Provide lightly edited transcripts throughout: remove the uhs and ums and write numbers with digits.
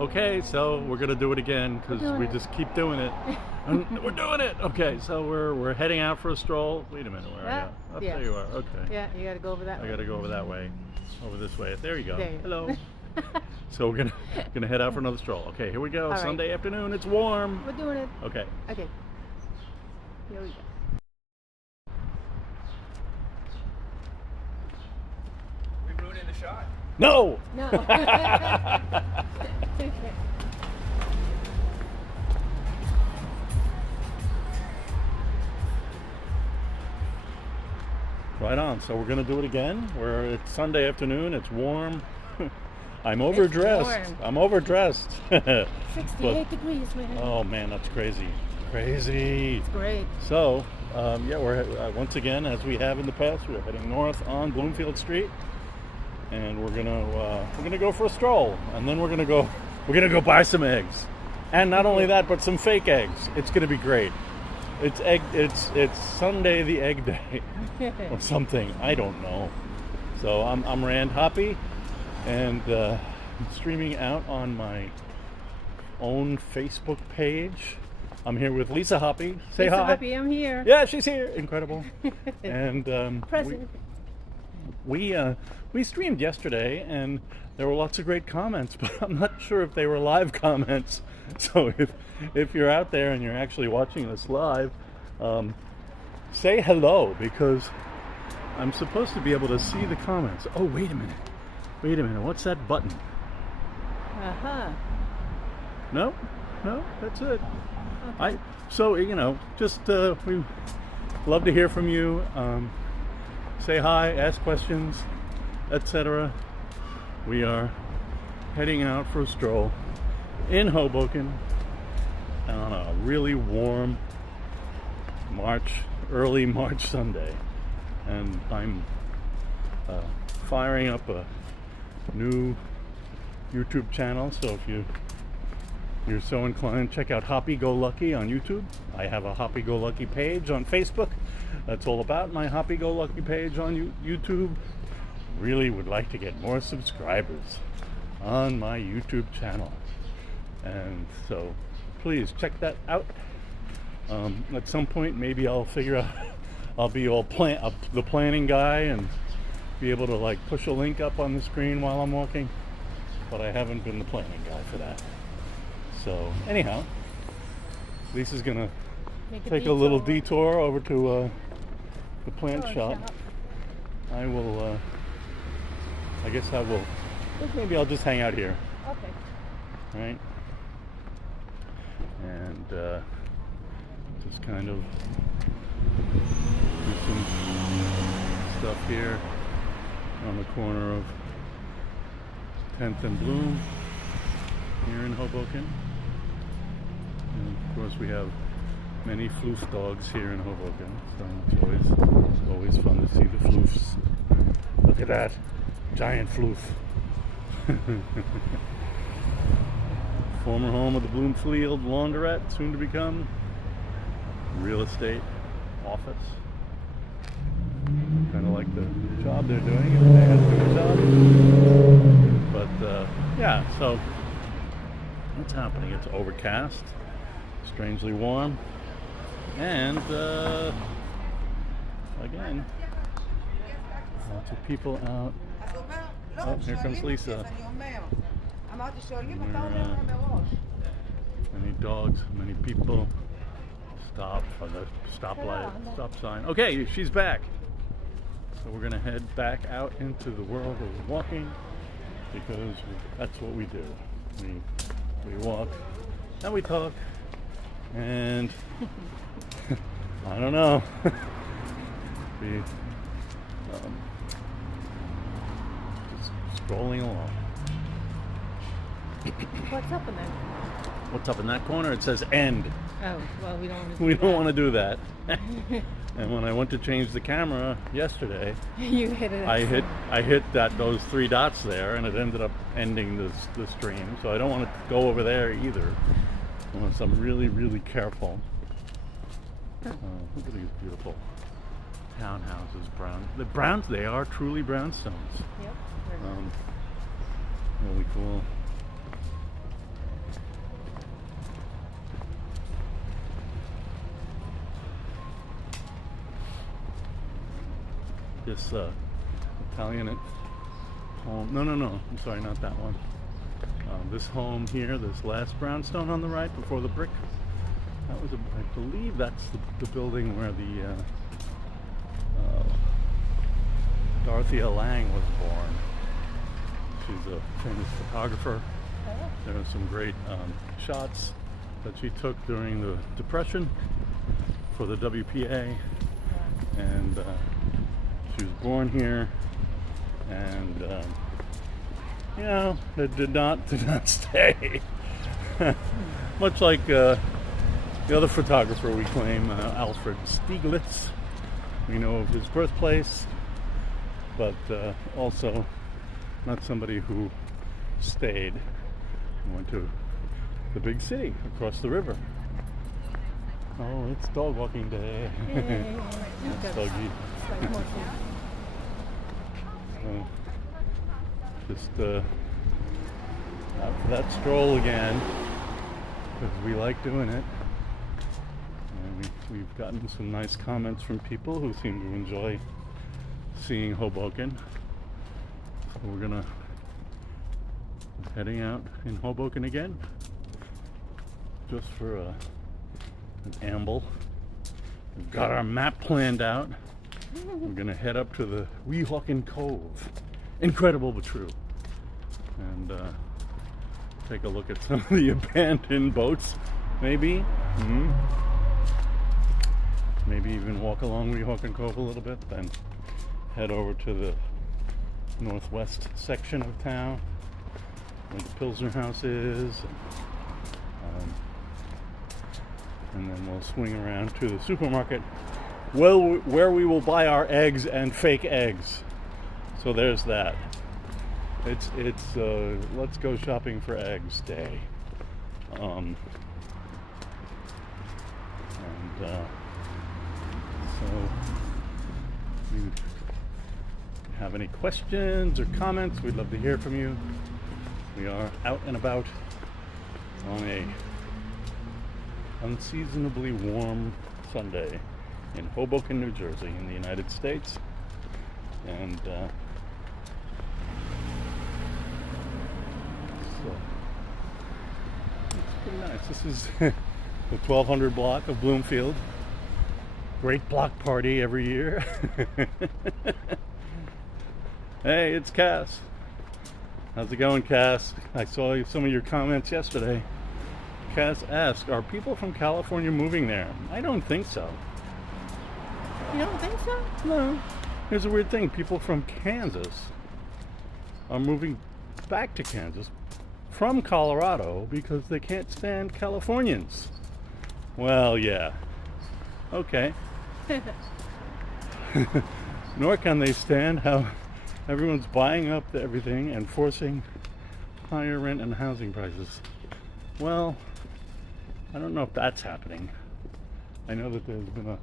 Okay, so we're gonna do it again because we just keep doing it. And we're doing it. Okay, so we're heading out for a stroll. Wait a minute, where are you? Up there you are. Okay. Yeah, you gotta go over that way. I gotta go over that way. Over this way. There you go. There you go. Hello. So we're gonna head out for another stroll. Okay, here we go. All right. Sunday afternoon. It's warm. We're doing it. Okay. Okay. Here we go. We ruining the shot. No. No. Right on. So we're gonna do it again. It's Sunday afternoon. It's warm. I'm overdressed. warm. I'm overdressed. 68 degrees, man. Oh man, that's crazy. Crazy. It's great. So, yeah, we're once again, as we have in the past, we're heading north on Bloomfield Street, and we're gonna go for a stroll, and then we're gonna go buy some eggs, and not only that, but some fake eggs. It's gonna be great. It's Sunday the Egg Day or something. I don't know. So I'm Rand Hoppy, and I'm streaming out on my own Facebook page. I'm here with Lisa Hoppy. Say Lisa hi. Hoppy, I'm here. Yeah, she's here. Incredible. And Present. we streamed yesterday, and there were lots of great comments, but I'm not sure if they were live comments. So if you're out there and you're actually watching this live, say hello, because I'm supposed to be able to see the comments. Oh, wait a minute. What's that button? Uh-huh. No, that's it. Okay. So just we love to hear from you. Say hi, ask questions, etc. We are heading out for a stroll in Hoboken on a really warm early March Sunday, and I'm firing up a new YouTube channel. So if you're so inclined, check out Hoppy Go Lucky on YouTube. I have a Hoppy Go Lucky page on Facebook. That's all about my Hoppy Go Lucky page on YouTube. Really would like to get more subscribers on my YouTube channel, and so please check that out. At some point, maybe I'll figure out I'll be the planning guy and be able to like push a link up on the screen while I'm walking, but I haven't been the planning guy for that. So anyhow, Lisa's gonna take a little detour over to the plant shop. I will. I guess I will. Maybe I'll just hang out here. Okay. Right. And just kind of do some stuff here on the corner of 10th and Bloom here in Hoboken. And of course we have many floof dogs here in Hoboken, so it's always fun to see the floofs. Look at that giant floof. Former home of the Bloomfield Laundrette, soon to become real estate office. Kind of like the job they're doing, if they have a good job. But yeah, so what's happening? It's overcast, strangely warm, and again, lots of people out. Oh, here comes Lisa. Many dogs, many people. Stop for the stoplight, stop sign. Okay, she's back. So we're gonna head back out into the world of walking, because that's what we do. We walk and we talk, and I don't know. We just strolling along. What's up in there? What's up in that corner? It says end. Oh, well, we don't want to We don't want to do that. And when I went to change the camera yesterday, You hit it. I hit those three dots there, and it ended up ending the stream. So I don't want to go over there either, unless I'm really, really careful. Look at these beautiful townhouses, brown. They are truly brownstones. Yep. Really cool. this Italian home. No, I'm sorry, not that one. This home here, this last brownstone on the right before the brick. That was, I believe, that's the building where the Dorothea Lange was born. She's a famous photographer. There are some great shots that she took during the Depression for the WPA, and she was born here, and you know, it did not stay. Much like the other photographer we claim, Alfred Stieglitz. We know of his birthplace, but also not somebody who stayed and went to the big city across the river. Oh, it's dog walking day. That's doggy. Just out for that stroll again, because we like doing it. And we've gotten some nice comments from people who seem to enjoy seeing Hoboken. So we're heading out in Hoboken again, just for an amble. We've got our map planned out. We're gonna head up to the Weehawken Cove. Incredible but true. And take a look at some of the abandoned boats, maybe. Maybe even walk along Weehawken Cove a little bit, then head over to the northwest section of town where the Pilsner House is, and then we'll swing around to the supermarket, where we will buy our eggs and fake eggs. So there's that. It's let's go shopping for eggs day. So if you have any questions or comments, we'd love to hear from you. We are out and about on a unseasonably warm Sunday in Hoboken, New Jersey, in the United States. And so it's pretty nice. This is the 1200 block of Bloomfield. Great block party every year. Hey, it's Cass. How's it going, Cass? I saw some of your comments yesterday. Cass asked, are people from California moving there? I don't think so. You don't think so? No. Here's a weird thing. People from Kansas are moving back to Kansas from Colorado because they can't stand Californians. Well, yeah. Okay. Nor can they stand how everyone's buying up everything and forcing higher rent and housing prices. Well, I don't know if that's happening. I know that there's been a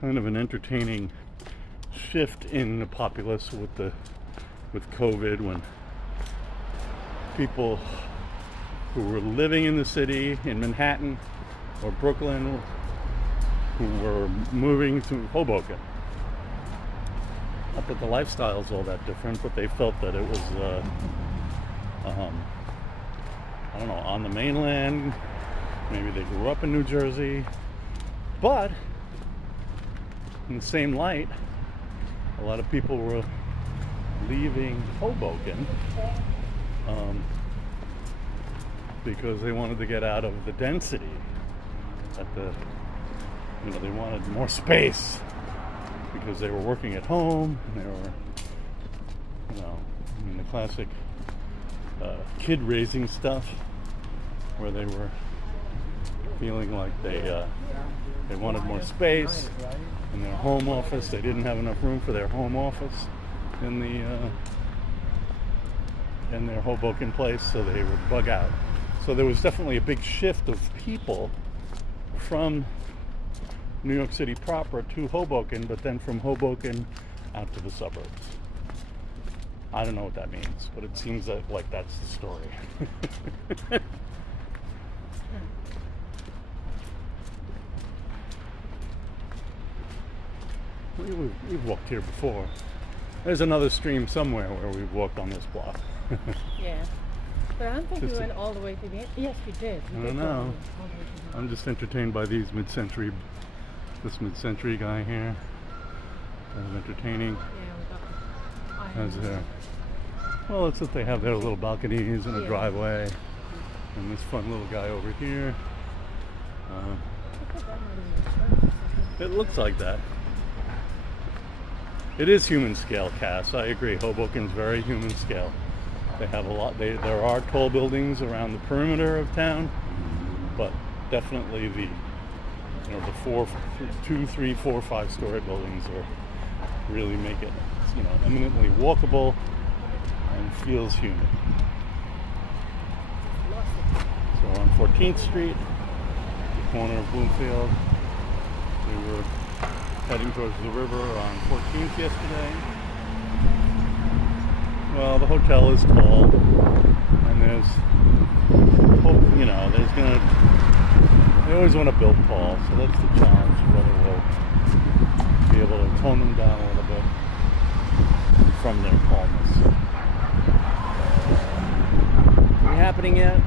kind of an entertaining shift in the populace with COVID, when people who were living in the city in Manhattan or Brooklyn who were moving to Hoboken. Not that the lifestyle is all that different, but they felt that it was I don't know, on the mainland. Maybe they grew up in New Jersey, but in the same light, a lot of people were leaving Hoboken because they wanted to get out of the density. They wanted more space because they were working at home, and they were, the classic kid raising stuff, where they were feeling like they wanted more space in their home office. They didn't have enough room for their home office in their Hoboken place, so they would bug out. So there was definitely a big shift of people from New York City proper to Hoboken, but then from Hoboken out to the suburbs. I don't know what that means, but it seems like that's the story. we've walked here before. There's another stream somewhere where we've walked on this block. Yeah. But I don't think we Just a- went all the way to the end. Yes, we did. We I did don't go know. all the way to the I'm end. just entertained by these this mid-century guy here. Kind of entertaining. Yeah, we got As well, it's that they have their little balconies and a Yeah. driveway, and this fun little guy over here. I thought that might have been a church or something. It looks like that. It is human scale, Cass. I agree. Hoboken's very human scale. They have a lot. There are tall buildings around the perimeter of town, but definitely the 2, 3, 4, 5-story buildings really make it eminently walkable and feels human. Lost it. So we're on 14th Street, the corner of Bloomfield. We were heading towards the river on 14th yesterday. Well, the hotel is tall, and they always want to build tall, so that's the challenge, whether we'll be able to tone them down a little bit from their tallness. Are we happening yet?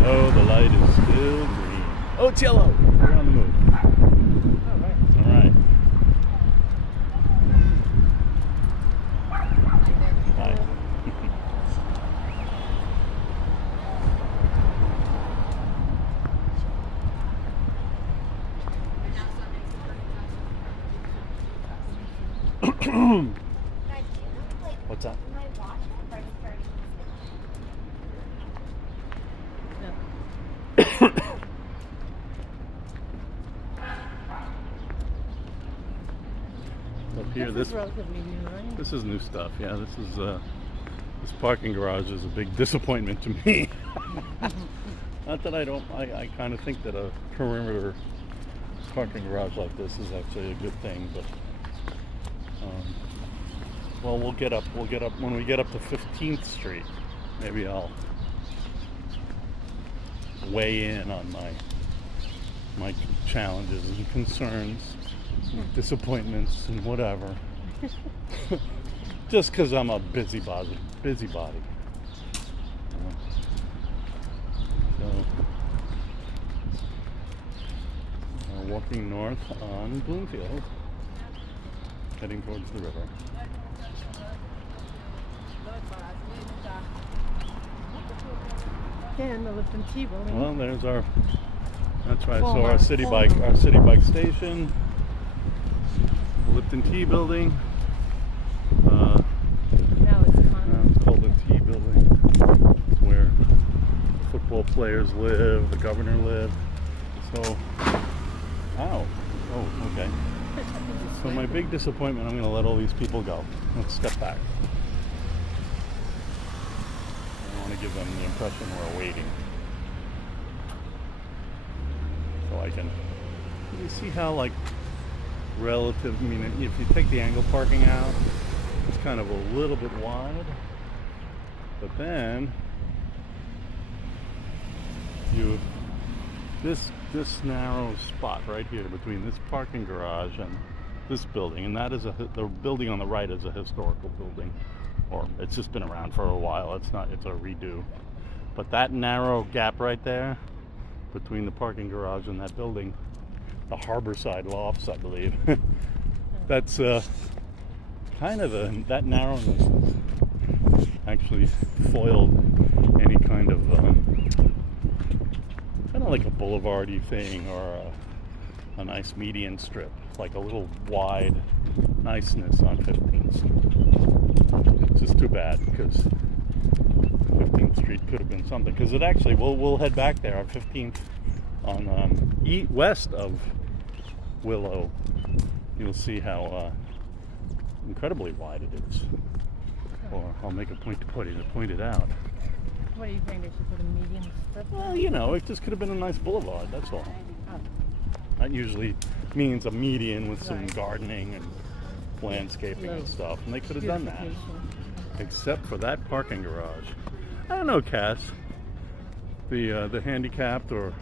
No, the light is still green. Oh, it's yellow! We're on the move. All right. All right. Bye. What's that? No. Up here, This is relatively new, right? this is new stuff. Yeah, this parking garage is a big disappointment to me. Not that I kind of think that a perimeter parking garage like this is actually a good thing, but well, we'll get up when we get up to 15th Street. Maybe I'll weigh in on my challenges and concerns, disappointments and whatever. Just because I'm a busybody. So we're walking north on Bloomfield, heading towards the river. Yeah, and the Lipton Tea building. Well, that's right. So Former. our city bike station, the Lipton Tea building. Now it's Now it's called the Tea building. It's where football players live, the governor lived. So, oh, okay. So my big disappointment, I'm going to let all these people go. Let's step back. I don't want to give them the impression we're waiting. So I can, you see how relative, if you take the angle parking out, it's kind of a little bit wide. But then, this narrow spot right here between this parking garage and this building, and that is the building on the right is a historical building, or it's just been around for a while. It's a redo. But that narrow gap right there between the parking garage and that building, the Harborside Lofts, I believe, that's kind of that narrowness actually foiled any kind of kind of like a boulevardy thing or a nice median strip, like a little wide niceness on 15th. It's just too bad because 15th Street could have been something. Because it actually, we'll head back there on 15th on west of Willow. You'll see how incredibly wide it is. Or I'll make a point to point it out. What do you think? They should put a median strip? Well, it just could have been a nice boulevard, that's all. Oh. That usually means a median with some Right. gardening and landscaping and Nice. stuff, and they could have done that. Beautification. Except for that parking garage. I don't know, Cass. The handicapped or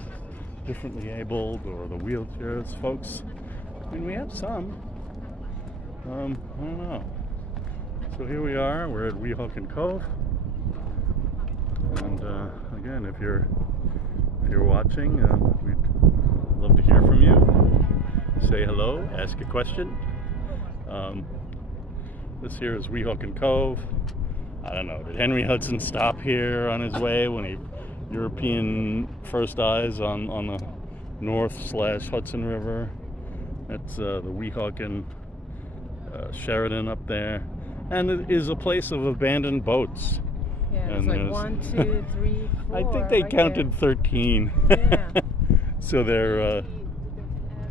differently abled or the wheelchairs folks, I mean, we have some. I don't know. So here we are. We're at Weehawken Cove, and again, if you're watching, we'd love to hear from you. Say hello, ask a question. This here is Weehawken Cove. I don't know. Did Henry Hudson stop here on his way when he European first eyes on the North/Hudson River? That's the Weehawken Sheridan up there, and it is a place of abandoned boats. Yeah, it's And like there's- 1, 2, 3, 4. I think they right counted 13. Yeah. So they're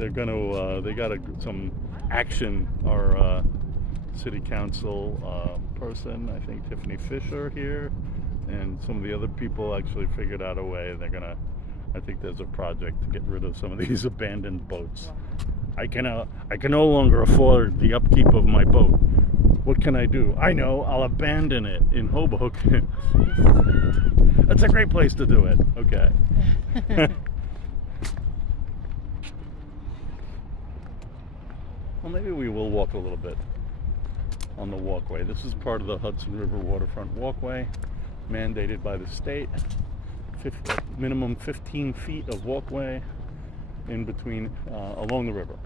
gonna they got some action. Our city council person, I think Tiffany Fisher here, and some of the other people actually figured out a way. I think there's a project to get rid of some of these abandoned boats. I can no longer afford the upkeep of my boat. What can I do? I know, I'll abandon it in Hoboken. That's a great place to do it. Okay. Well, maybe we will walk a little bit on the walkway. This is part of the Hudson River Waterfront Walkway, mandated by the state. Minimum 15 feet of walkway in between, along the river.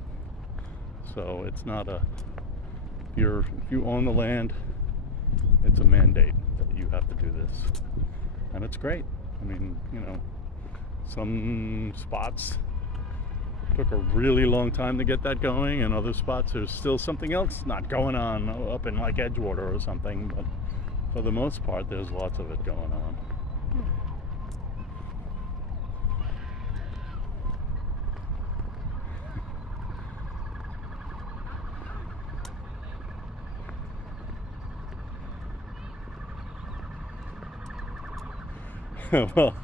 So it's not if you own the land, it's a mandate that you have to do this. And it's great. I mean, you know, some spots took a really long time to get that going, and other spots there's still something else not going on up in like Edgewater or something, but for the most part there's lots of it going on. Well,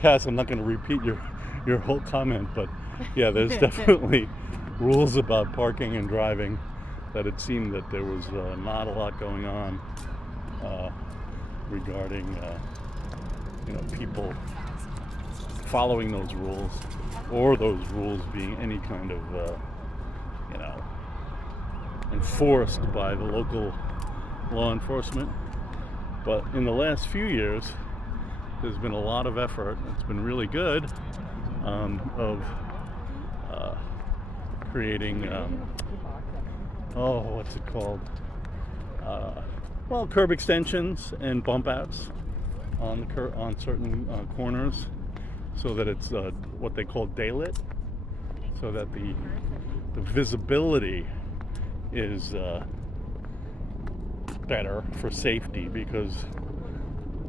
Cass, I'm not going to repeat your whole comment, but yeah, there's definitely rules about parking and driving. That it seemed that there was not a lot going on regarding you know, people following those rules, or those rules being any kind of you know, enforced by the local law enforcement. But in the last few years, there's been a lot of effort. It's been really good of creating what's it called? Well, curb extensions and bump outs on certain corners, so that it's what they call daylit, so that the visibility is better for safety, because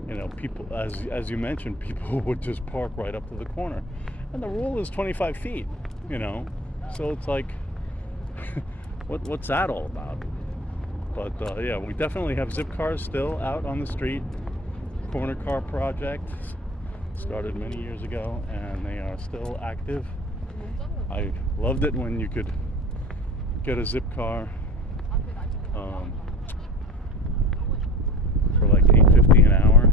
you know, people, as you mentioned, people would just park right up to the corner, and the rule is 25 feet, you know, so it's like what's that all about? But yeah, we definitely have zip cars still out on the street. Corner car project started many years ago, and they are still active. I loved it when you could get a zip car for like $8.50 an hour.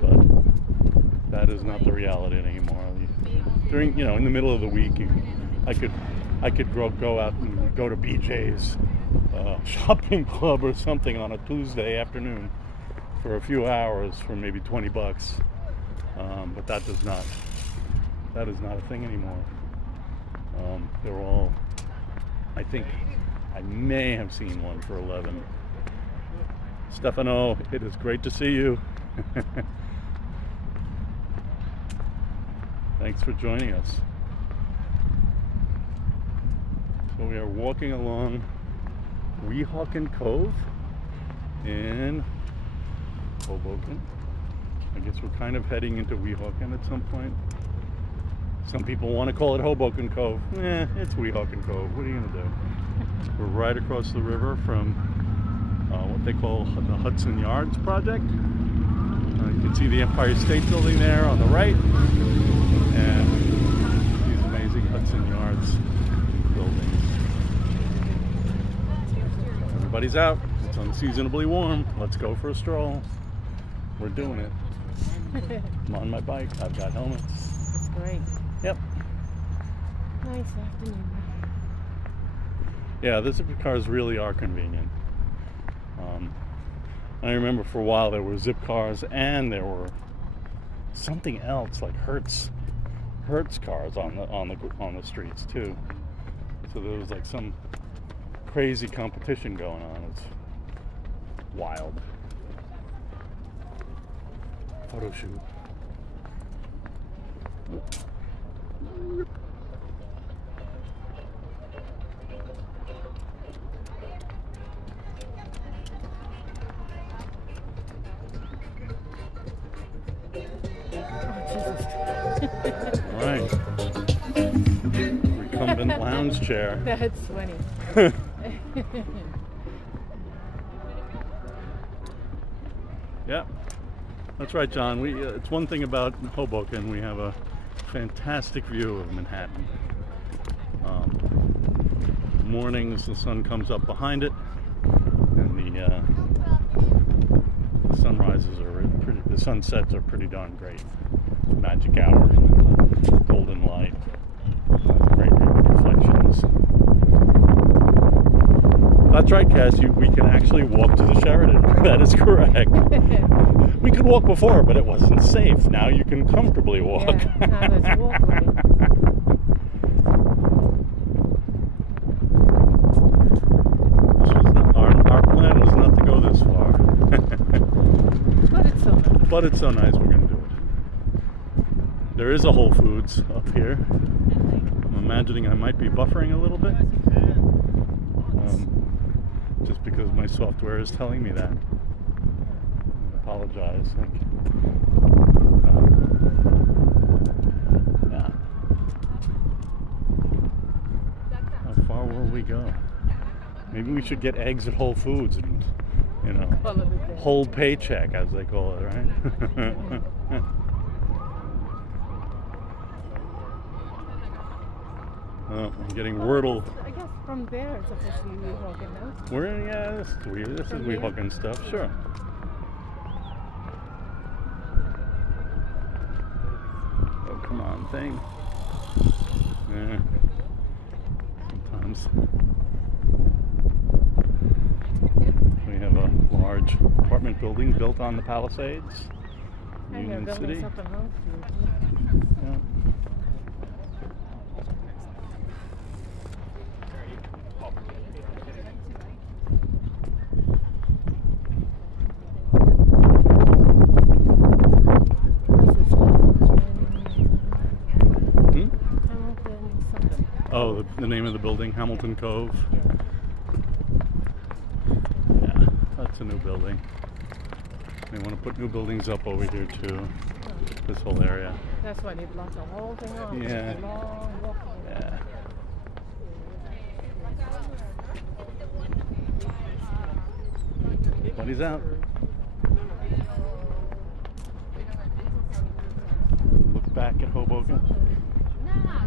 But that is not the reality anymore. During, you know, in the middle of the week, I could go out and go to BJ's shopping club or something on a Tuesday afternoon for a few hours for maybe $20. But that is not a thing anymore. They're all, I think I may have seen one for 11. Stefano, it is great to see you. Thanks for joining us. So we are walking along Weehawken Cove in Hoboken. I guess we're kind of heading into Weehawken at some point. Some people want to call it Hoboken Cove. It's Weehawken Cove. What are you going to do? We're right across the river from what they call the Hudson Yards project. You can see the Empire State Building there on the right, and these amazing Hudson Yards buildings. Everybody's out. It's unseasonably warm. Let's go for a stroll. We're doing it. I'm on my bike. I've got helmets. That's great. Yep. Nice afternoon. Yeah, the zip cars really are convenient. I remember for a while there were zip cars and there were something else like Hertz cars on the streets too. So there was like some crazy competition going on. It's wild. Photo shoot. All right. Recumbent lounge chair. That's funny. Yeah, that's right, John. It's one thing about Hoboken. We have a fantastic view of Manhattan. Mornings, the sun comes up behind it, and the sunrises are pretty. The sunsets are pretty darn great. Magic hour, golden light, great reflections. That's right, Cass. We can actually walk to the Sheraton. That is correct. We could walk before, but it wasn't safe. Now you can comfortably walk. Yeah, now there's a walkway. Our plan was not to go this far. But it's so nice. But it's so nice, we're going to do it. There is a Whole Foods up here. I'm imagining I might be buffering a little bit. Just because my software is telling me that. I apologize. Yeah. How far will we go? Maybe we should get eggs at Whole Foods and, hold paycheck, as they call it, right? Oh, I'm getting Wordle. I guess from there it's officially Weehawken now. This is weird. This is Weehawken stuff, sure. Oh, come on, thing. Yeah. Sometimes. We have a large apartment building built on the Palisades, Union City. Yeah. Oh, the name of the building, Hamilton Cove. Yeah, that's a new building. They want to put new buildings up over here too. This whole area. That's why they blocked the whole thing off. Yeah. It's a long walkway. Yeah. Buddy's out. Look back at Hoboken,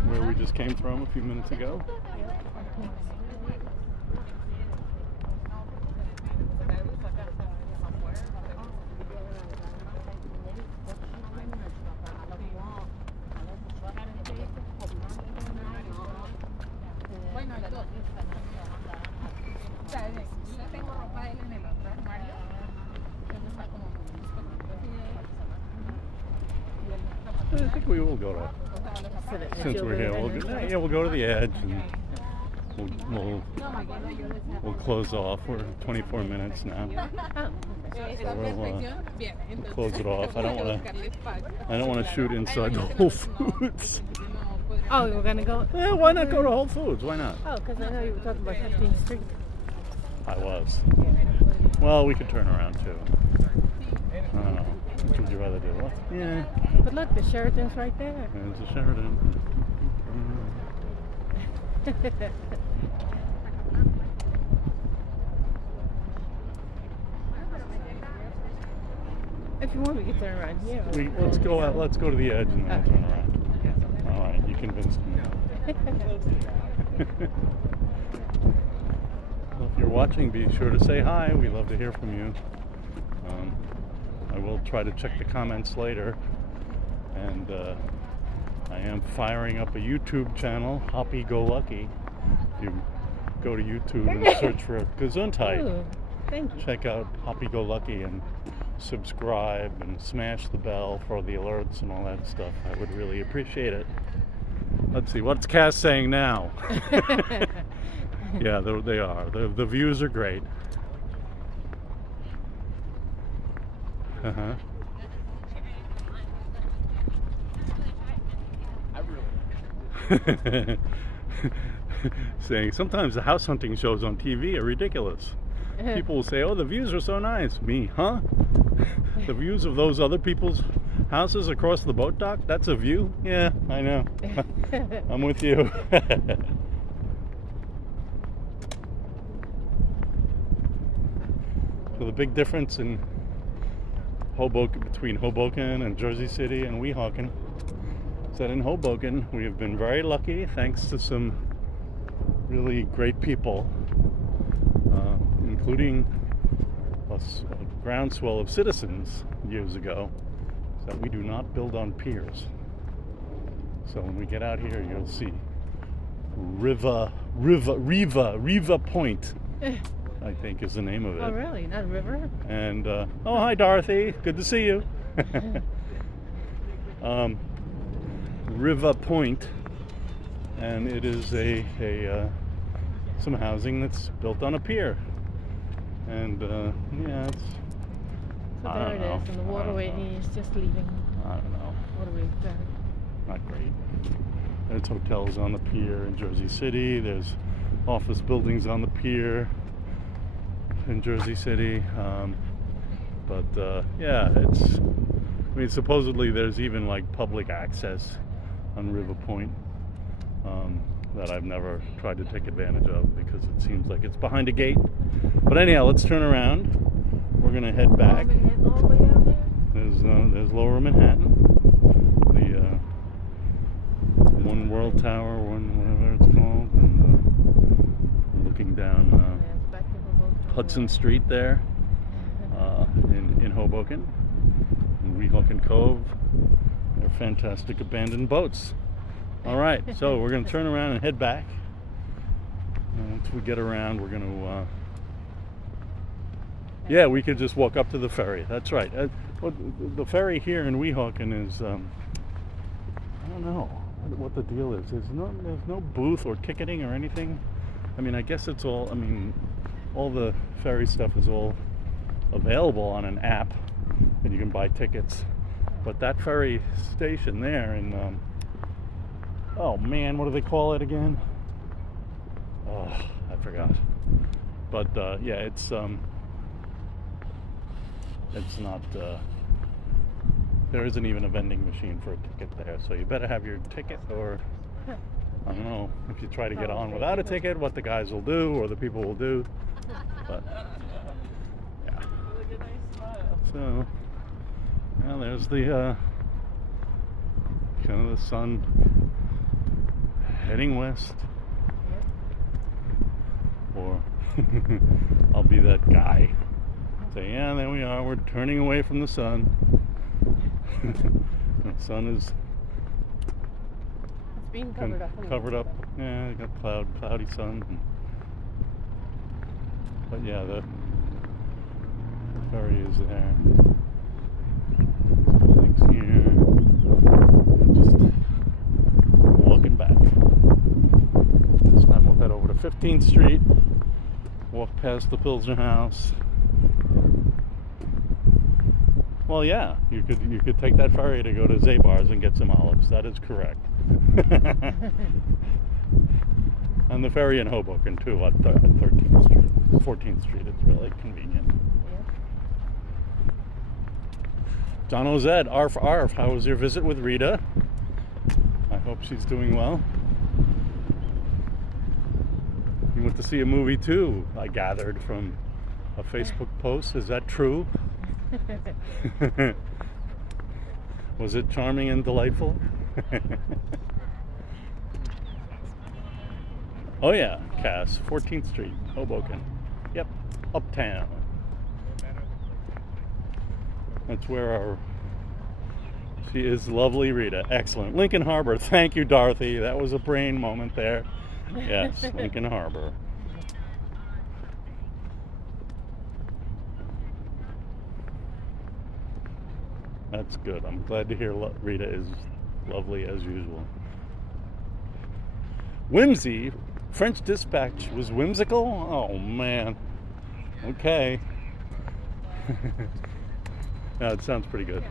where we just came from a few minutes ago. I think we will go to, since we're here, we'll go to the edge and we'll close off. We're 24 minutes now. So we'll close it off. I don't want to shoot inside the Whole Foods. Oh, you were gonna go? Yeah, why not go to Whole Foods? Why not? Oh, because I know you were talking about 15th Street. I was. Well, we could turn around too. I don't know. Which would you rather do? What? Yeah. But look, the Sheraton's right there. There's a Sheraton. If you want, we can turn around here. Let's go out. Let's go to the edge and then we'll turn around. All right, you convinced me. Well, if you're watching, be sure to say hi. We love to hear from you. I will try to check the comments later and I am firing up a YouTube channel, Hoppy Go Lucky. If you go to YouTube and search for Gesundheit, Ooh, thank you. check out Hoppy Go Lucky and subscribe and smash the bell for the alerts and all that stuff. I would really appreciate it. Let's see, what's Cass saying now? Yeah, they are. The views are great. Uh-huh. Saying sometimes the house hunting shows on TV are ridiculous. People will say, oh, the views are so nice. Me, huh? The views of those other people's houses across the boat dock? That's a view? Yeah, I know. I'm with you. So the big difference in Hoboken, between Hoboken and Jersey City and Weehawken, is that in Hoboken we have been very lucky, thanks to some really great people, including a groundswell of citizens years ago, that we do not build on piers. So when we get out here, you'll see Riva Point, I think is the name of it. Oh, really? Not a river? And oh, hi Dorothy, good to see you. Riva Point, and it is some housing that's built on a pier. And yeah, it's. So I there don't it know. is, and the I don't waterway know. is just leaving. I don't know. Waterway there. Not great. There's hotels on the pier in Jersey City. There's office buildings on the pier in Jersey City. But yeah, it's. I mean, supposedly there's even like public access on River Point that I've never tried to take advantage of because it seems like it's behind a gate. But anyhow, let's turn around. We're gonna head back. All the way down there? There's Lower Manhattan, the One World Tower, whatever it's called, and we're looking down Yes, back to Hoboken. Hudson Street there in Hoboken, in Weehawken Cove. They're fantastic abandoned boats. All right, so we're going to turn around and head back. And once we get around, we're going to. Yeah, we could just walk up to the ferry. That's right. Well, the ferry here in Weehawken is. I don't know what the deal is. There's no booth or ticketing or anything. I mean, I guess it's all. I mean, all the ferry stuff is all available on an app, and you can buy tickets. But that ferry station there in oh man, what do they call it again? Oh, I forgot. But yeah, it's not. There isn't even a vending machine for a ticket there, so you better have your ticket, or I don't know if you try to get on without a ticket, what the guys will do or the people will do. But yeah. So well, there's the kind of the sun heading west. Or I'll be that guy. Say, yeah, there we are. We're turning away from the sun. The sun is It's being covered up. covered up. Yeah, you got cloudy sun. But yeah, the ferry is there. Buildings here. Just walking back. This time we'll head over to 15th Street. Walk past the Pilsner House. Well, yeah, you could take that ferry to go to Zabar's and get some olives. That is correct. And the ferry in Hoboken too at 13th Street, 14th Street. It's really convenient. Don Ozed, arf arf. How was your visit with Rita? I hope she's doing well. You went to see a movie too, I gathered from a Facebook post. Is that true? Was it charming and delightful? Oh yeah, Cass, 14th Street, Hoboken. Yep, uptown. That's where She is lovely, Rita. Excellent. Lincoln Harbor. Thank you, Dorothy. That was a brain moment there. Yes, Lincoln Harbor. That's good. I'm glad to hear Rita is lovely as usual. Whimsy. French Dispatch was whimsical? Oh, man. Okay. Yeah, it sounds pretty good.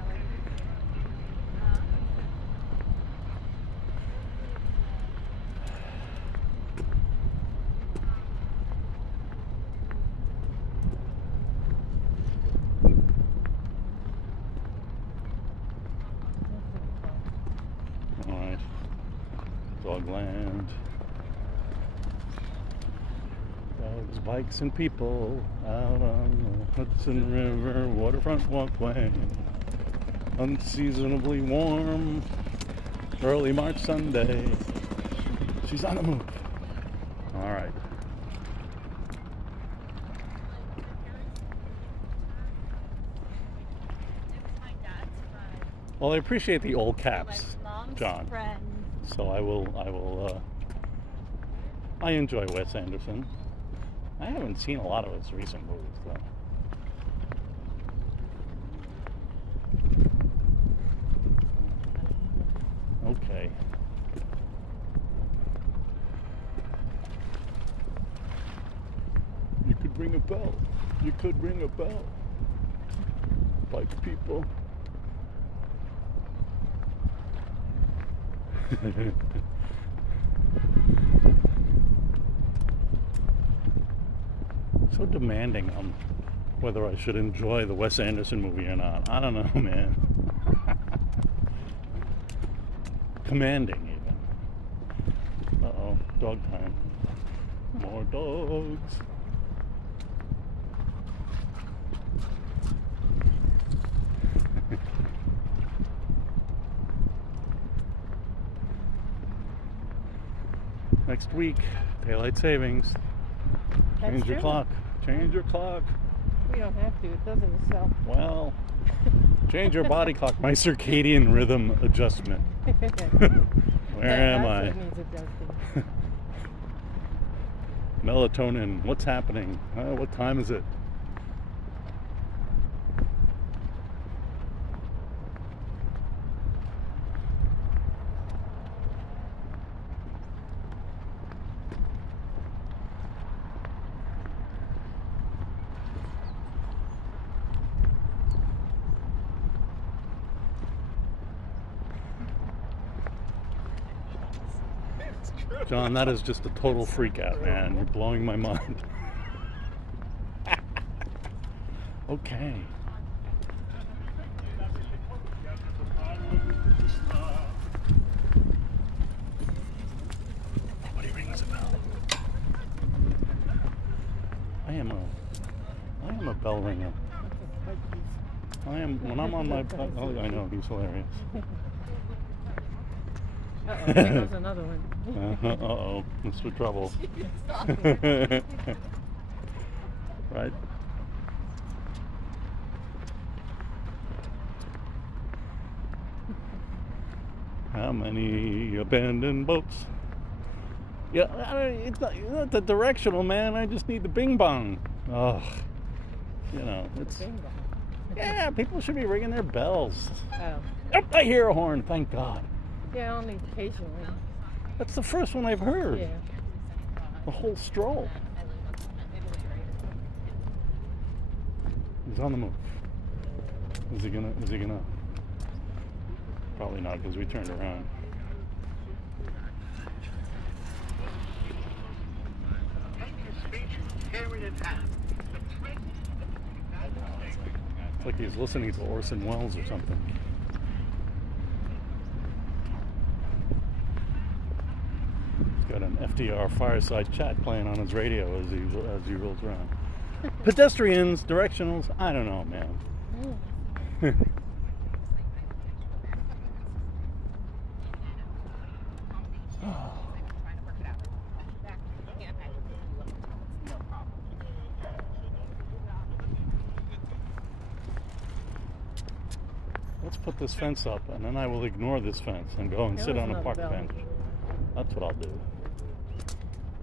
Alright. Dogland. Dogs, bikes, and people out on the Hudson River waterfront walkway. Unseasonably warm, early March Sunday. She's on the move. All right. Well, I appreciate the old caps, John. So I will. I enjoy Wes Anderson. I haven't seen a lot of his recent movies, though. Okay. You could ring a bell. You could ring a bell. Bike people. So demanding on whether I should enjoy the Wes Anderson movie or not. I don't know, man. Commanding, even. Uh-oh, dog time. More dogs. Next week, daylight savings. Change your clock. Change your clock. We don't have to. It does it itself. Well, change your body clock. My circadian rhythm adjustment. Where am I? What needs adjusting. Melatonin. What's happening? What time is it? John, that is just a total freak out, man. You're blowing my mind. Okay. Nobody rings a bell. I am a bell ringer. When I'm on my, oh, I know, he's hilarious. Uh-oh, there goes another one. Uh-oh, it's for trouble. Right? How many abandoned boats? Yeah, it's not the directional, man. I just need the bing bong. Oh, it's... Yeah, people should be ringing their bells. Oh, I hear a horn, thank God. Yeah, only occasionally. That's the first one I've heard. Yeah. The whole stroll. He's on the move. Is he gonna? Probably not, because we turned around. It's like he's listening to Orson Welles or something. Got an FDR fireside chat playing on his radio as he rolls around. Pedestrians, directionals, I don't know, man. let's put this fence up, and then I will ignore this fence and go and There sit was on a another park bell. bench. That's what I'll do.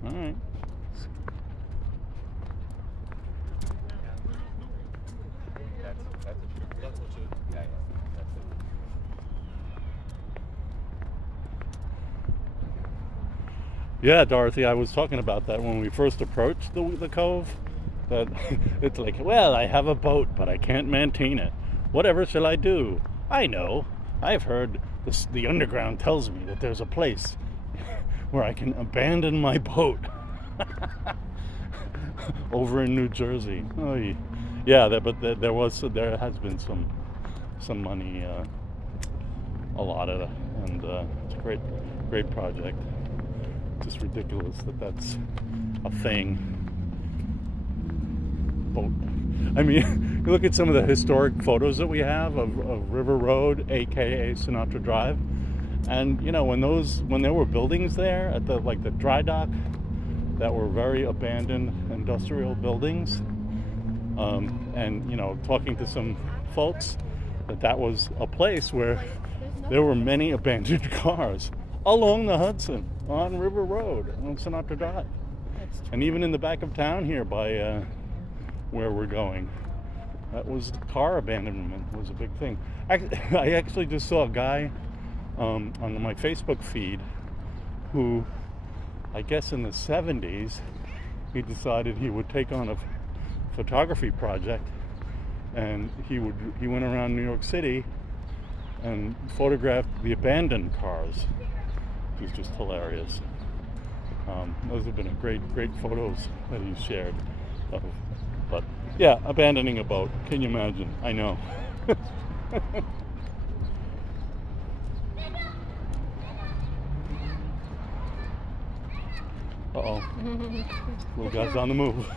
All right. That's what you. Yeah, that's it. Yeah, Dorothy, I was talking about that when we first approached the cove. That it's like, well, I have a boat, but I can't maintain it. Whatever shall I do? I know. I've heard the underground tells me that there's a place where I can abandon my boat over in New Jersey. Oh, yeah, but there has been some money allotted, and it's a great project. Just ridiculous that that's a thing. Boat. I mean, you look at some of the historic photos that we have of River Road, aka Sinatra Drive, and you know when there were buildings there at the dry dock that were very abandoned industrial buildings, and you know, talking to some folks, that was a place where there were many abandoned cars along the Hudson on River Road on Sinatra Drive, and even in the back of town here by where we're going. That was car abandonment was a big thing. I actually just saw a guy on my Facebook feed who, I guess in the 70s, he decided he would take on a photography project, and he went around New York City and photographed the abandoned cars. It was just hilarious. Those have been great photos that he shared of. But yeah, abandoning a boat. Can you imagine? I know. Uh-oh. Little guy's on the move.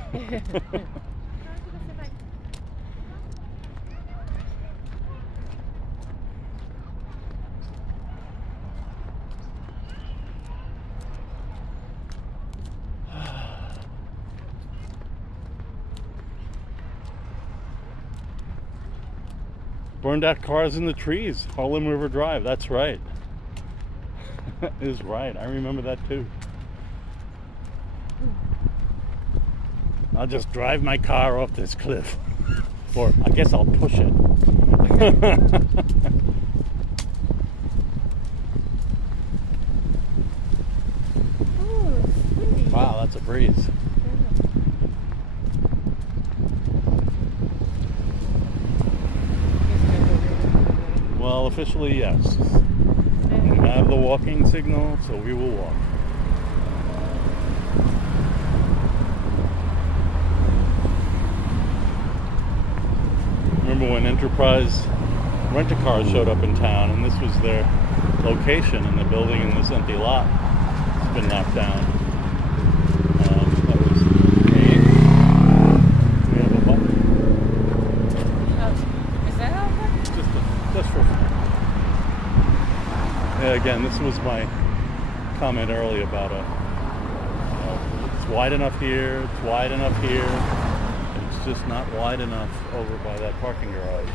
Burned out cars in the trees, Harlem River Drive. That's right. That is right. I remember that too. I'll just drive my car off this cliff. Or I guess I'll push it. Oh, it's windy. Wow, that's a breeze. Well, officially, yes. We have the walking signal, so we will walk. Remember when Enterprise Rent-A-Car showed up in town, and this was their location in the building in this empty lot. It's been knocked down. That was great. We have a button. Is that how it works? Just for fun. Yeah, again, this was my comment earlier about it's wide enough here, it's wide enough here. It's just not wide enough over by that parking garage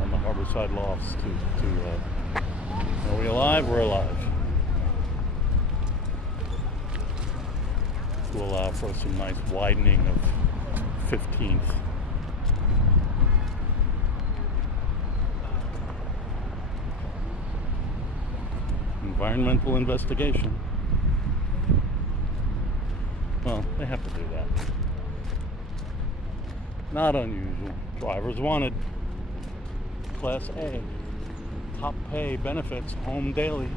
on the Harborside Lofts are we alive? We're alive. To allow for some nice widening of 15th. Environmental investigation. Well, they have to do that. Not unusual. Drivers wanted. Class A. Top pay benefits. Home daily.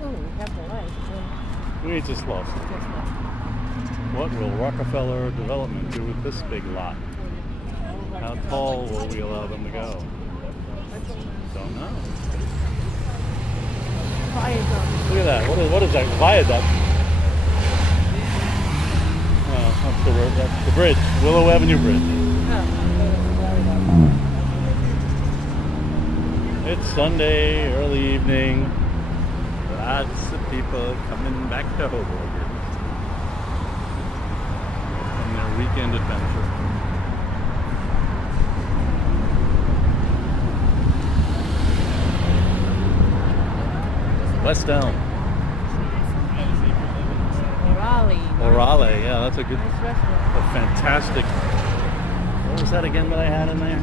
Oh, we have the light. We just lost it. What will Rockefeller Development do with this big lot? How tall will we allow them to go? Don't know. Look at that. What is that? Viaduct. That's the road. That's the bridge. Willow Avenue Bridge. It's Sunday, early evening. Lots of people coming back to Hoboken on their weekend adventure. West Elm. Orale, yeah, that's a good, Nice restaurant. a fantastic. What was that again that I had in there?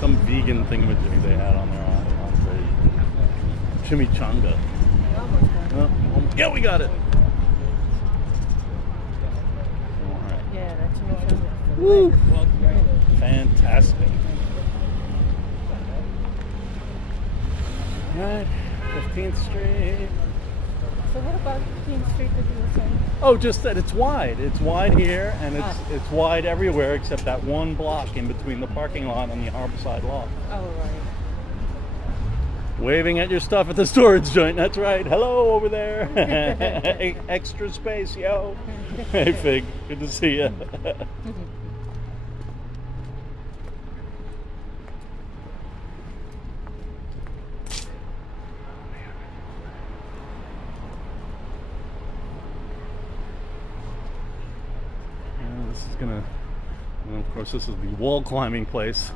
Some vegan thingamajig they had on their entree. Chimichanga. Yeah, we got it. All right. Yeah, that's chimichanga. Woo! Fantastic. All right, 15th Street. So what about 15th Street that you were saying? Oh, just that it's wide. It's wide here, and it's wide everywhere except that one block in between the parking lot and the Harborside lot. Oh, right. Waving at your stuff at the storage joint. That's right. Hello over there. Extra space, yo. Hey, Fig. Good to see you. This is gonna. Well, of course, this is the wall climbing place.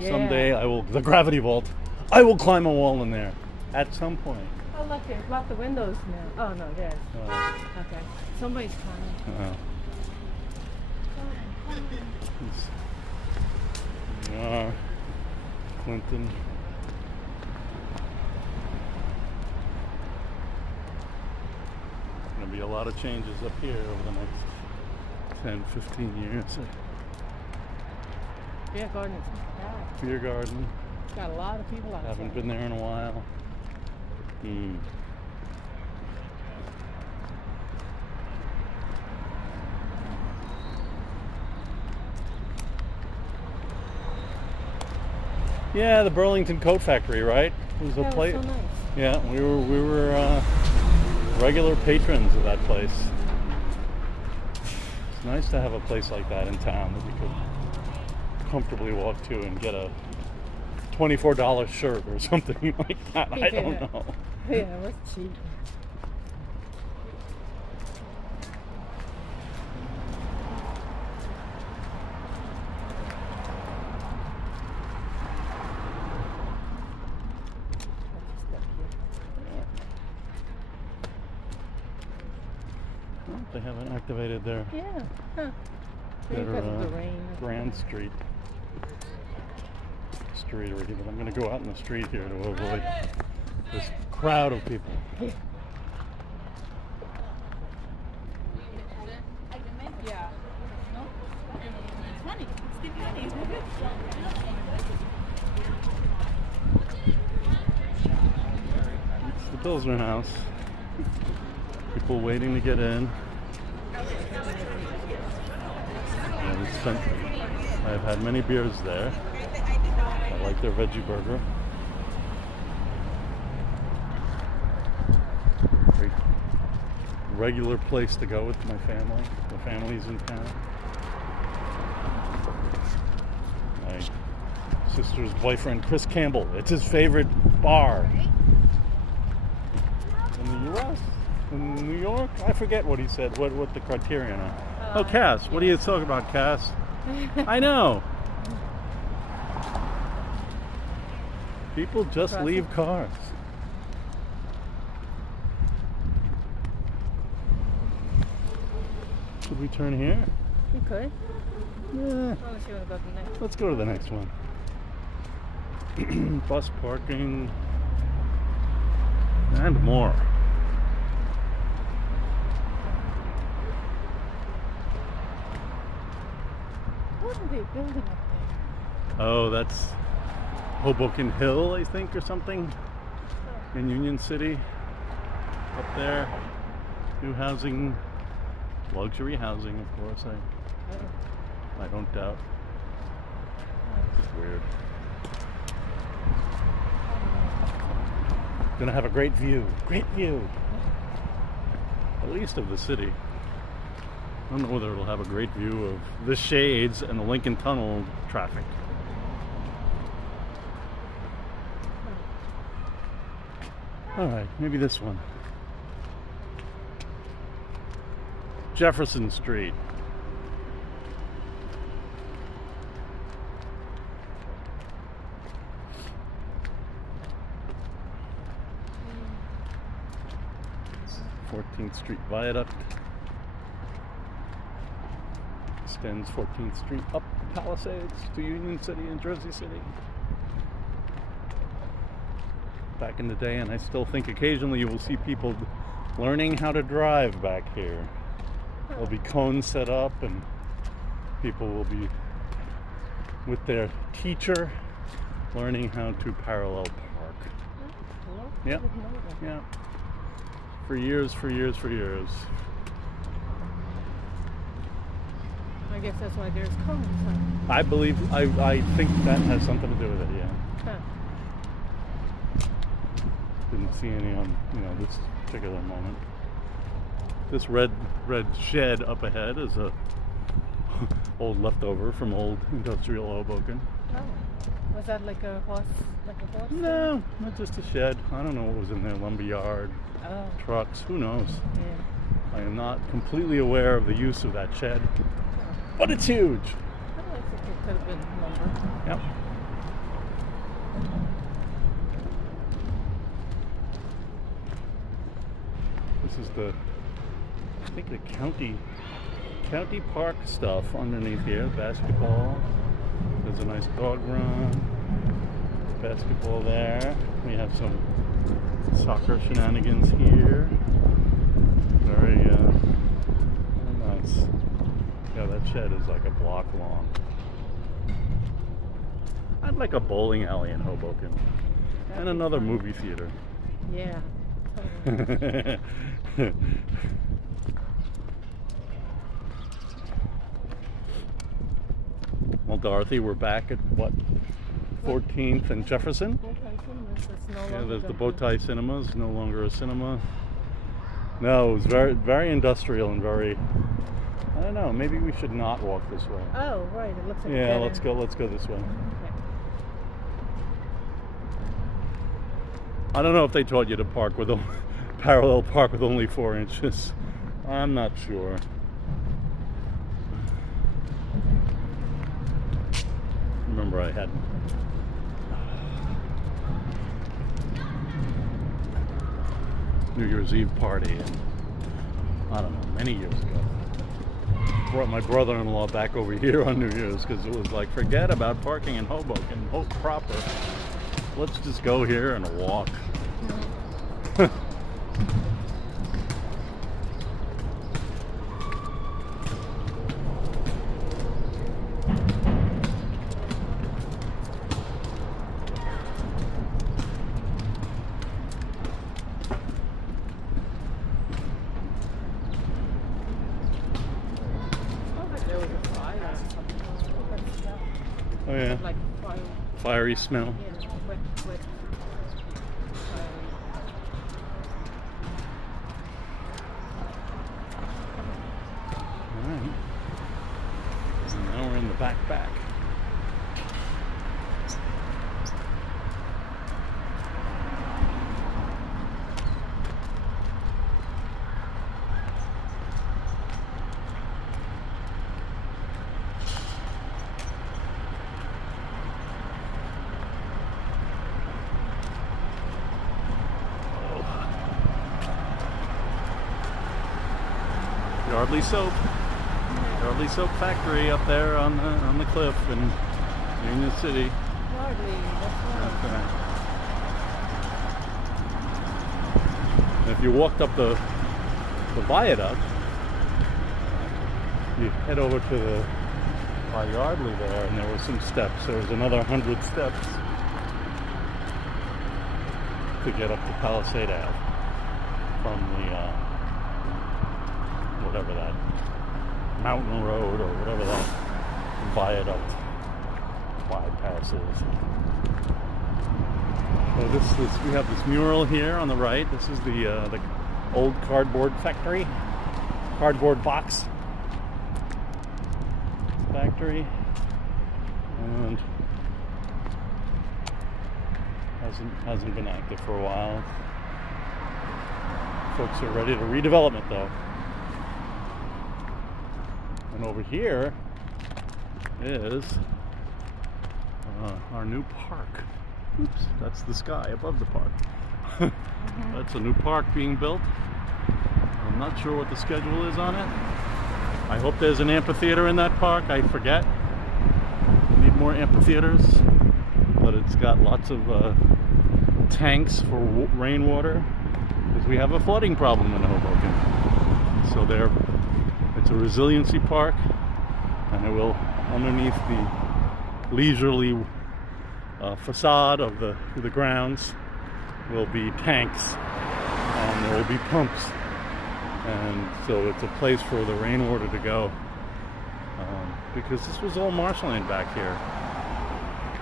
Yeah. Someday I will. The gravity vault. I will climb a wall in there at some point. Oh, look, there's lots of windows now. Oh, no, there's. Uh, Okay. Somebody's climbing. Clinton. Going to be a lot of changes up here over the next 10, 15 years. Beer garden is packed. Beer garden. Got a lot of people outside. Haven't been there in a while. Yeah, the Burlington Coat Factory, right? It was a That place. was so nice. Yeah, we were regular patrons of that place. It's nice to have a place like that in town that you could comfortably walk to and get a $24 shirt or something like that. I don't know. Yeah, it was cheap. Well, they haven't activated their, Yeah. Huh. Maybe their because of the rain. Grand Street already, but I'm going to go out in the street here to avoid this crowd of people. It's the Pilsner House. People waiting to get in. And I've had many beers there. I like their veggie burger. Very regular place to go with my family. The family's in town. My sister's boyfriend, Chris Campbell. It's his favorite bar. In the U.S.? In New York? I forget what he said, what the criterion are. Oh, Cass. What are you talking about, Cass? I know. People just leave cars. Should we turn here? You could. Yeah. Unless you want to go to the next. Let's go to the next one. Bus parking and more. What are they building up there? Oh, that's Hoboken Hill, I think, or something, in Union City. Up there, new housing, luxury housing, of course. I don't doubt. It's weird. Gonna have a great view, at least of the city. I don't know whether it'll have a great view of the shades and the Lincoln Tunnel traffic. Alright, maybe this one. Jefferson Street. It's 14th Street Viaduct. Extends 14th Street up Palisades to Union City and Jersey City. Back in the day, and I still think occasionally you will see people learning how to drive back here. There'll be cones set up and people will be with their teacher learning how to parallel park. Yeah, yeah. For years. I guess that's why there's cones, huh? I think that has something to do with it, yeah. Huh. Didn't see any on, this particular moment. This red shed up ahead is a old leftover from old industrial Hoboken. Oh. Was that like a horse? No, not just a shed. I don't know what was in there. Lumberyard, trucks, who knows? Yeah. I am not completely aware of the use of that shed, but it's huge. Oh, I think it could have been lumber. Yep. This is I think the county park stuff underneath here. Basketball. There's a nice dog run. Basketball there. We have some soccer shenanigans here. Very nice. Yeah, that shed is like a block long. I'd like a bowling alley in Hoboken. And another movie theater. Yeah. Totally. Well, Dorothy, we're back at what? 14th and Jefferson? Yeah, there's the Bowtie Cinemas, no longer a cinema. No, it was very, very industrial and very, I don't know, maybe we should not walk this way. Oh, right, it looks like yeah, let's go this way. Okay. I don't know if they taught you to park with parallel park with only 4 inches. I'm not sure. Remember I had New Year's Eve party, and I don't know, many years ago. Brought my brother-in-law back over here on New Year's because it was like, forget about parking in Hoboken, proper. Let's just go here and walk. Oh yeah, Like fiery smell. yeah, wet. Alright. And now we're in the back. Yardley Soap Factory up there on the cliff in Union City. Yardley, that's right. Okay. And if you walked up the viaduct, you head over to by Yardley there, and there were some steps. There was another 100 steps to get up to Palisade Ave from the whatever that Mountain Road or whatever that viaduct bypass is. So we have this mural here on the right. This is the old cardboard factory, cardboard box factory, and hasn't been active for a while. Folks are ready to redevelop it though. And over here is our new park. Oops, that's the sky above the park. That's a new park being built. I'm not sure what the schedule is on it. I hope there's an amphitheater in that park. I forget. We need more amphitheaters. But it's got lots of tanks for rainwater, because we have a flooding problem in Hoboken. So it's a resiliency park, and it will, underneath the leisurely facade of the grounds, will be tanks, and there will be pumps, and so it's a place for the rainwater to go, because this was all marshland back here.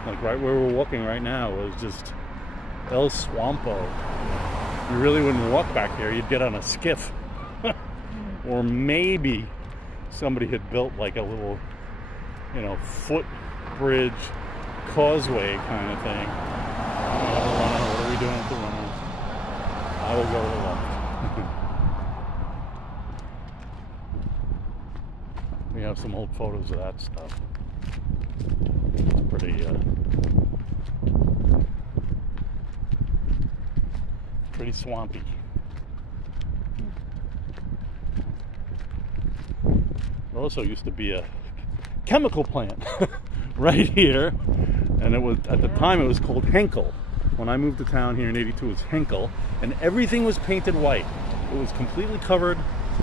Like right where we're walking right now was just El Swampo. You really wouldn't walk back here. You'd get on a skiff. Or maybe somebody had built like a little, footbridge causeway kind of thing. What are we doing with the runners? I will go to the left. We have some old photos of that stuff. It's pretty swampy. There also used to be a chemical plant right here, and it was, at the time, it was called Henkel. When I moved to town here in '82, it was Henkel, and everything was painted white. It was completely covered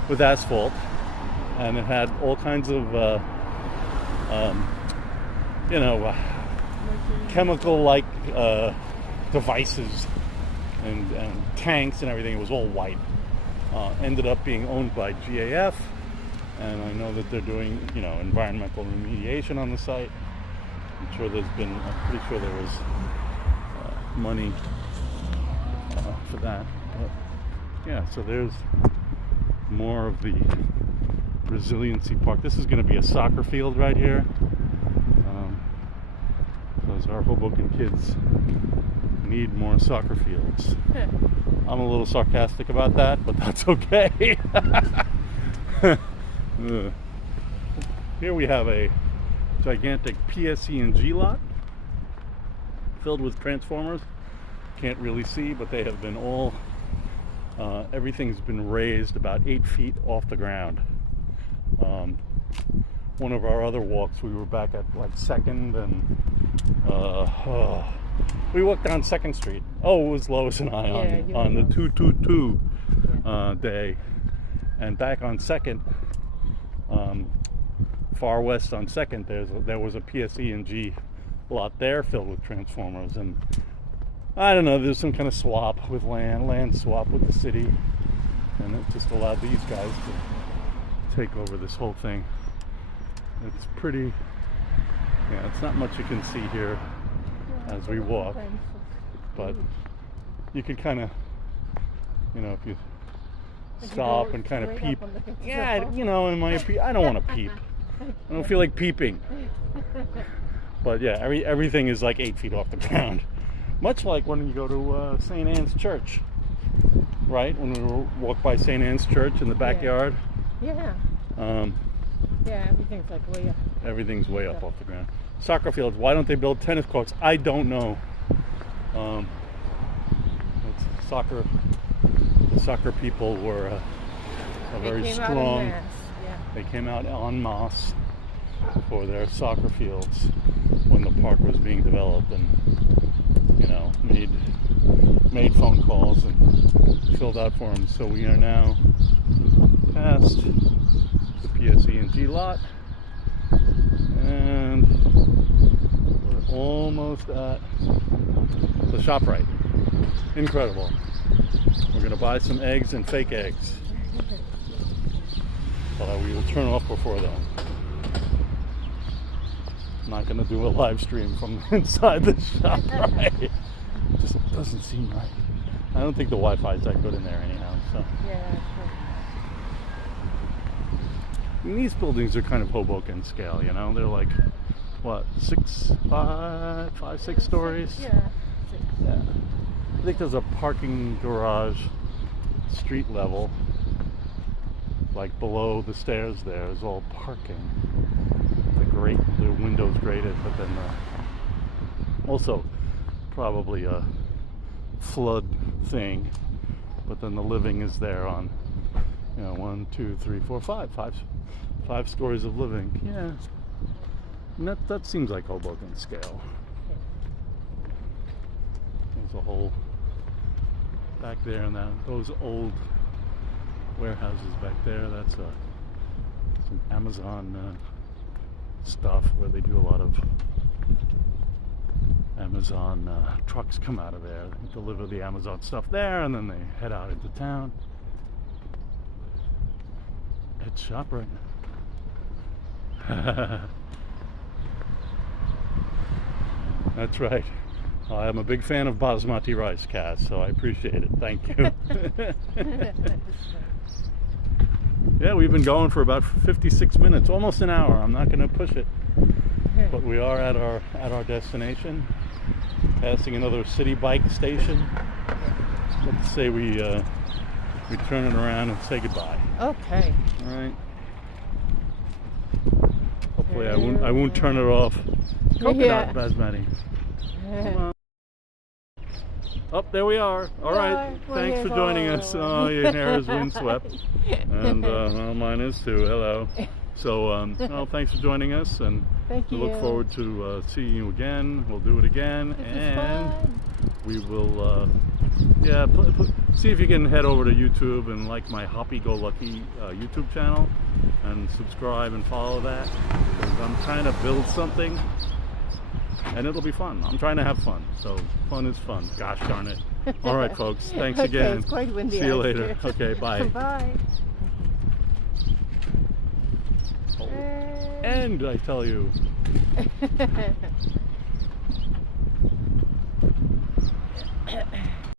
with asphalt, and it had all kinds of chemical-like devices and tanks and everything. It was all white. Ended up being owned by GAF, and I know that they're doing, environmental remediation on the site. I'm pretty sure there was money for that. But yeah, so there's more of the resiliency park. This is going to be a soccer field right here. Because our Hoboken kids need more soccer fields. I'm a little sarcastic about that, but that's okay. Here we have a gigantic PSE&G lot filled with transformers. Can't really see, but they have been all, everything's been raised about 8 feet off the ground. One of our other walks, we were back at like 2nd and we walked down 2nd Street. Oh, it was Lois and I on the 222 day. And back on 2nd, far west on 2nd, there was a PSE&G lot there filled with transformers. And I don't know, there's some kind of swap with land swap with the city. And it just allowed these guys to take over this whole thing. It's pretty, it's not much you can see here as we walk, but you can kind of, if you stop and kind of peep. Yeah, in my I don't want to peep. I don't feel like peeping. But yeah, everything is like 8 feet off the ground. Much like when you go to St. Anne's Church, right? When we walk by St. Anne's Church in the backyard. Yeah. Yeah, everything's like way up. Everything's way up off the ground. Soccer fields. Why don't they build tennis courts? I don't know. Soccer people were very strong. They came out en masse for their soccer fields when the park was being developed, and made phone calls and filled out forms. So we are now past the PSE&G lot, and we're almost at the Shop-Rite. Incredible. We're going to buy some eggs and fake eggs, but we will turn off before then. I'm not going to do a live stream from inside the Shop-Rite. It just doesn't seem right. I don't think the Wi-Fi is that good in there anyhow. So. Yeah, mean, these buildings are kind of Hoboken scale, you know? They're like, what, 6 stories? Yeah. Yeah. I think there's a parking garage, street level, like below the stairs there is all parking. The windows grated, but then also probably a flood thing, but then the living is there on, you know, 1, 2, 3, 4, 5 stories of living. Yeah, and that seems like Hoboken scale. There's a whole back there, and those old warehouses back there. That's some Amazon stuff where they do a lot of Amazon trucks come out of there. They deliver the Amazon stuff there, and then they head out into town. It's Shop-Rite. That's right. I'm a big fan of basmati rice, Cass, so I appreciate it. Thank you. Yeah, we've been going for about 56 minutes, almost an hour. I'm not going to push it, but we are at our destination, passing another city bike station. Let's say we turn it around and say goodbye. Okay. All right. Hopefully, I won't turn it off. Coconut basmati. Come on. Oh, there we are. All right. Thanks for joining us. Oh, your hair is windswept. And well, mine is too. Hello. So, well, thanks for joining us. And Thank we you. look forward to seeing you again. We'll do it again. And we will, yeah, see if you can head over to YouTube and like my Hoppy Go Lucky YouTube channel. And subscribe and follow that. Because I'm trying to build something. And it'll be fun. I'm trying to have fun. So fun is fun. Gosh darn it. All right, folks. Thanks again. It's quite windy. See you later. Okay, bye. Bye. Oh, and I tell you.